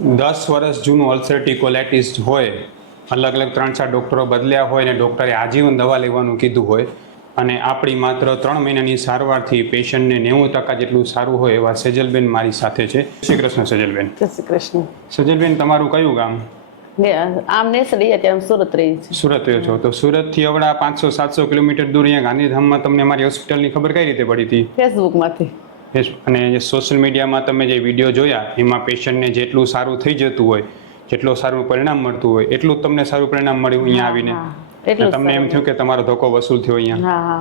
દસ વર્ષ જૂનું અલ્સરેટિવ કોલેટિસ હોય અલગ અલગ ત્રણ ચાર ડૉક્ટરો બદલ્યા હોય અને ડૉક્ટરે આજીવન દવા લેવાનું કીધું હોય અને આપણી માત્ર ત્રણ મહિનાની સારવારથી પેશન્ટને નેવું ટકા જેટલું સારું હોય એવા સેજલબેન મારી સાથે છે. શ્રી કૃષ્ણ સેજલબેન. શ્રી કૃષ્ણ. સેજલબેન તમારું કયું ગામ? આમ નેસડી અત્યારે સુરત રહી છે. સુરત રહ્યો છો તો સુરતથી અવડા પાંચસો સાતસો કિલોમીટર દૂર અહીંયા ગાંધીધામમાં તમને મારી હોસ્પિટલની ખબર કઈ રીતે પડી હતી? ફેસબુકમાંથી ફેસ- અને જે સોશિયલ મીડિયામાં તમે જે વીડિયો જોયા એમાં પેશન્ટને જેટલું સારું થઈ જતું હોય જેટલું સારું પરિણામ મળતું હોય એટલું જ તમને સારું પરિણામ મળ્યું અહીંયા આવીને. તમને એમ થયું કે તમારો ધોકો વસૂલ થયો અહીંયા.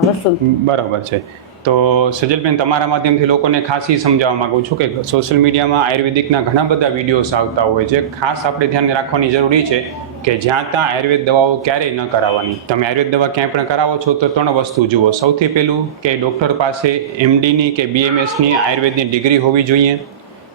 બરાબર છે. તો સજલબેન તમારા માધ્યમથી લોકોને ખાસ એ સમજાવવા માંગુ છું કે સોશિયલ મીડિયામાં આયુર્વેદિકના ઘણા બધા વિડીયોઝ આવતા હોય છે. ખાસ આપણે ધ્યાન રાખવાની જરૂરી છે કે જ્યાં ત્યાં આયુર્વેદ દવાઓ ક્યારેય ન કરાવવાની. તમે આયુર્વેદ દવા ક્યાંય પણ કરાવો છો તો ત્રણ વસ્તુ જુઓ. સૌથી પહેલું કે ડૉક્ટર પાસે એમડીની કે બીએમએસની આયુર્વેદની ડિગ્રી હોવી જોઈએ.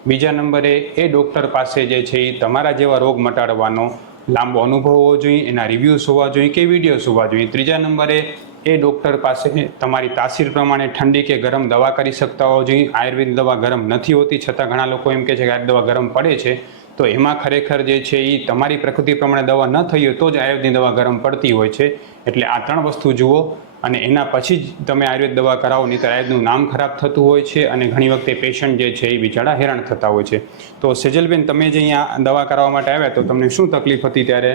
બીજા નંબરે એ ડૉક્ટર પાસે જે છે એ તમારા જેવા રોગ મટાડવાનો લાંબો અનુભવ હોવો જોઈએ, એના રિવ્યૂઝ હોવા જોઈએ કે વિડીયોઝ હોવા જોઈએ. ત્રીજા નંબરે એ ડૉક્ટર પાસે તમારી તાસીર પ્રમાણે ઠંડી કે ગરમ દવા કરી શકતા હોવા જોઈએ. આયુર્વેદ દવા ગરમ નથી હોતી, છતાં ઘણા લોકો એમ કહે છે કે આ દવા ગરમ પડે છે. તો એમાં ખરેખર જે છે એ તમારી પ્રકૃતિ પ્રમાણે દવા ન થઈ હોય તો જ આયુર્વેદની દવા ગરમ પડતી હોય છે. એટલે આ ત્રણ વસ્તુ જુઓ અને એના પછી જ તમે આયુર્વેદ દવા કરાવો નહીં તો આયુર્વેદનું નામ ખરાબ થતું હોય છે અને ઘણી વખતે પેશન્ટ જે છે એ બિચારા હેરાન થતા હોય છે. તો સેજલબેન, તમે જે અહીંયા દવા કરાવવા માટે આવ્યા તો તમને શું તકલીફ હતી ત્યારે?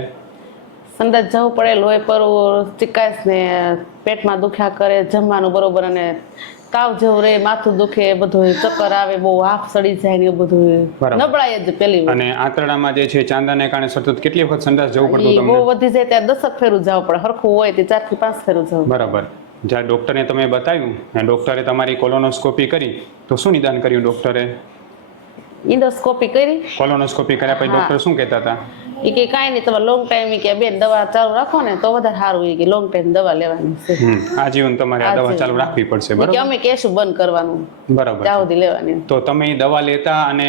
સંદાસ જવું પડે, લોહી પર ચિકાસ ને પેટમાં દુખ્યા કરે, જમવાનું બરોબર અને તાવ જેવું માથું દુખે બધું ચક્કર આવે બહુ હાફ સડી જાય ને બધું નબળાય જ પેલી અને આંતરડામાં જે છે ચાંદાને કારણે સતત કેટલી વખત સંડાસ જવું પડતું તમને? બહુ વધી જાય ત્યારે દસક ફેરું જવું પડે હરખું હોય તે ચારથી પાંચ ફેરું જવું. બરાબર. જ્યારે ડોક્ટરને તમે બતાવ્યું અને ડોક્ટરે તમારી કોલોનોસ્કોપી કરી તો શું નિદાન કર્યું ડોક્ટરે? ઇન્ડોસ્કોપી કરી. કોલોનોસ્કોપી કર્યા પછી ડોક્ટર શું કહેતા હતા? એ કે કાંઈ નહીં તમે લોંગ ટાઈમ કે બેન દવા ચાલુ રાખો ને તો વધારે સારું એ કે લોંગ ટાઈમ દવા લેવાની છે. આજીવન તમારે આ દવા ચાલુ રાખવી પડશે કે બરાબર? અમે કેશું બંધ કરવાનું. બરાબર ત્યાં સુધી લેવાની. તો તમે એ દવા લેતા અને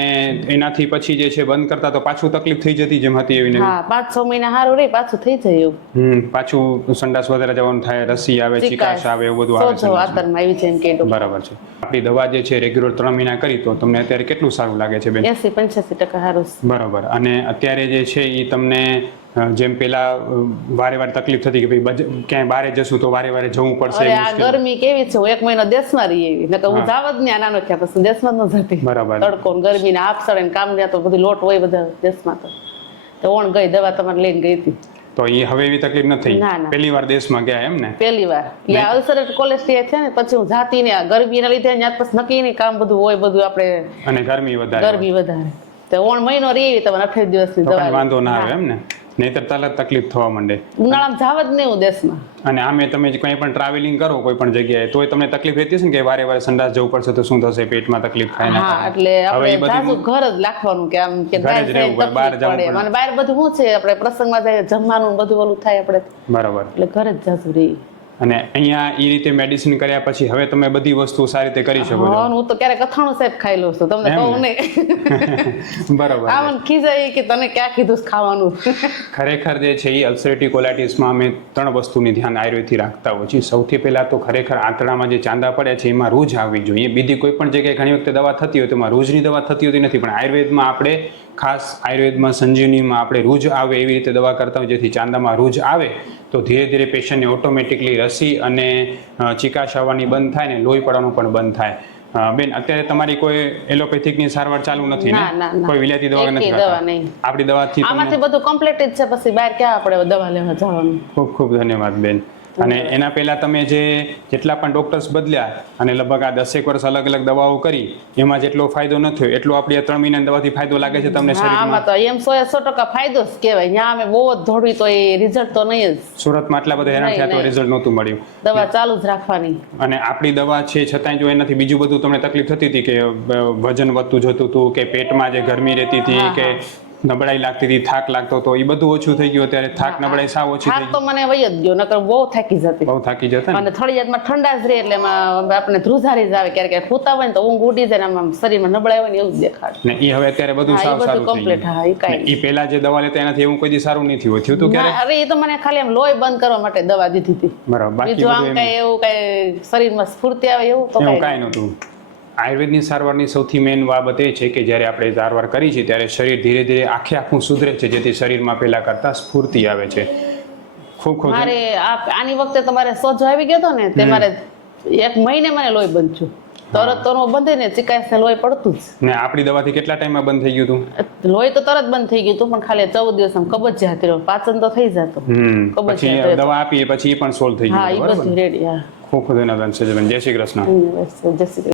એનાથી પછી જે છે બંધ કરતા તો પાછું તકલીફ થઈ જતી જેમ હતી એવી હા પાંચ છ મહિના સારું રહી પાછું થઈ જાય એવું. પાછું સંડાસ વધારે જવાનું થાય રસી આવે ચિકાશ આવે એવું બધું આવે છે આતરમાં આવી છે એમ કે બરાબર છે. આપણી દવા જે છે રેગ્યુલર ત્રણ મહિના કરી તો તમને અત્યારે કેટલું સારું લાગે છે બેન? એસી પંચ્યાસી ટકા સારું. બરાબર. અને અત્યારે જે છે એ તમને જેમ પેલા વારે વારે તકલીફ થતી કે ભાઈ ક્યાંય બારે જશું તો વારે વારે જવું પડશે અરે આ ગરમી કેવી છે? હું એક મહિનો દેશમાં રહી એવી નકર હું જાવ જ આ નાનો થયા પછી દેશમાં ન જતી. બરાબર. તડકો ગરમી ને આપ સડે ને કામ ત્યાં તો બધી લોટ હોય બધા દેશમાં તો. તો ઓણ ગઈ દવા તમારે લઈને ગઈ હતી. તો એ હવે એવી તકલીફ નથી ના, ના. પહેલી વાર દેશમાં ગયા એમ ને? પહેલી વાર. એ અલ્સરથી છે ને પછી હું જાતી ને ગરમી ના લીધે ત્યાં પછી નક્કી ને કામ બધું હોય બધું આપણે અને ગરમી વધારે. ગરમી વધારે. તો ઓણ મહિનો રહી એવી તમારે અઠાવીસ દિવસની દવા વાંધો ના આવે એમ ને? નહીતર તરત તકલીફ થવા માંડે. ઉનાળામાં જાવ જ નહીં દેશમાં. અને આમે તમે કંઈ પણ ટ્રાવેલિંગ કરો કોઈ પણ જગ્યાએ તોય તમને તકલીફ રહેતી છે ને કે વારે વારે સંડાસ જવું પડશે તો શું થશે? પેટમાં તકલીફ થાય ના એટલે આપણે જાજુ ઘર જ લાખવાનું કે આમ કે ઘરે જ રહેવું બહાર જવું પડે. મને બહાર બધું શું છે? આપણે પ્રસંગમાં જાય જમવાનું બધું ઓલું થાય આપણે. બરાબર. એટલે ઘરે જ જાજુ રહી. અને અહીંયા એ રીતે મેડિસિન કર્યા પછી હવે તમે બધી વસ્તુ સારી રીતે કરી શકો છો. હું તો ક્યારેક અથાણું સાહેબ ખાઈ લઉં છું તમને કહું? નહીં. બરાબર. આ મને ખીજાય કે તને ક્યાં કીધું ખાવાનું? ખરેખર જે છે એ અલ્સરેટિવ કોલાઇટિસમાં અમે ત્રણ વસ્તુની ધ્યાન આયુર્વેદથી રાખતા હોઈએ છીએ. સૌથી પહેલાં તો ખરેખર આંતરડામાં જે ચાંદા પડ્યા છે એમાં રૂજ આવવી જોઈએ. બીજી કોઈ પણ જગ્યાએ ઘણી વખતે દવા થતી હોય તો એમાં રૂજની દવા થતી હોતી નથી. પણ આયુર્વેદમાં આપણે ખાસ આયુર્વેદમાં સંજીવનીમાં આપણે રૂજ આવે એવી રીતે દવા કરતા હોય જેથી ચાંદામાં રૂજ આવે તો ધીરે ધીરે પેશન્ટને ઓટોમેટિકલી રસી અને ચિકાશ આવવાની બંધ થાય ને લોહી પડવાનું પણ બંધ થાય. બેન અત્યારે તમારી કોઈ એલોપેથિકની સારવાર ચાલુ નથી ના, કોઈ વિલાયતી દવા નથી. આપણી દવાથી આમાંથી બધું કમ્પ્લીટ જ છે પછી બહાર ક્યાં આપણે દવા લેવા જવાનું? ખૂબ ખૂબ ધન્યવાદ બેન. અને એના પહેલા તમે જે જેટલા પણ ડોક્ટર્સ બદલ્યા અને લગભગ આ દસેક વર્ષ અલગ અલગ દવાઓ કરી એમાં જેટલો ફાયદો ન થયો એટલો આપણી ત્રણ મહિનાની દવાથી ફાયદો લાગે છે તમને આમાં તો એમ સો સો ટકા ફાયદો જ કહેવાય. ત્યાં અમે બહુ જ દોડવી તો એ રિઝલ્ટ તો નહીં જ. સુરતમાં આટલા બધા હેરાન થયા તો રિઝલ્ટ નહોતું મળ્યું. દવા ચાલુ જ રાખવાની. અને આપણી દવા છે છતાંય જો એનાથી બીજું બધું તમને તકલીફ થતી હતી કે વજન વધતું જતું હતું કે પેટમાં જે ગરમી રહેતી હતી કે નબળાઈ લાગતી હતી થાક લાગતો હતો એ બધું ઓછું થઈ ગયું અત્યારે થાક નબળાઈ સાવ ઓછી થઈ થાક તો મને વહી જ ગયો નકર બહુ થાકી જતી. બહુ થાકી જતા અને થોડી વારમાં ઠંડા જ રહે એટલે એમાં આપણે ધ્રુજારી જ આવે ક્યારેક ક્યારેક સૂતા હોય ને તો ઊંઘ ઉડી જાય આમ શરીરમાં નબળાઈ હોય ને એવું જ દેખાડે. ને એ હવે અત્યારે બધું સાવ સારું કમ્પ્લીટ હા, એ કાઈ એ પહેલા જે દવા લેતા એનાથી એવું કોઈ દી સારું નથી થયું. હતું તું ક્યારે? અરે એ તો મને ખાલી આમ લોહી બંધ કરવા માટે દવા દીધી હતી. બરાબર બાકી જો આમ કઈ એવું કઈ શરીરમાં સ્ફૂર્તિ આવે એવું તો કઈ કાંઈ નહોતું. આયુર્વેદની સારવારની સૌથી મેઇન બાબત એ છે કે જ્યારે આપણે સારવાર કરી છે ત્યારે શરીર ધીરે ધીરે આખે આખું સુધરે છે જેથી શરીરમાં પહેલાં કરતાં સ્ફૂર્તિ આવે છે. ખૂબ ખૂબ મારે આની વખતે તમારે સોજો આવી ગયો હતો ને તે મારે એક મહિને મને લોહી બનતું તરત તો બંધ ને ચિકાસ ને લોહી પડતું જ. ને આપણી દવાથી કેટલા ટાઈમમાં બંધ થઈ ગયું હતું? લોહી તો તરત બંધ થઈ ગયું હતું પણ ખાલી ચૌદ દિવસ કબજ રહ્યો પાચન તો થઈ જતો. તો- દવા આપીએ પછી એ પણ સોલ્વ થઈ હા એ બધું રેડી હા. ખૂબ ખૂબ ધન્યવાદ જય શ્રી કૃષ્ણ. જય શ્રી કૃષ્ણ.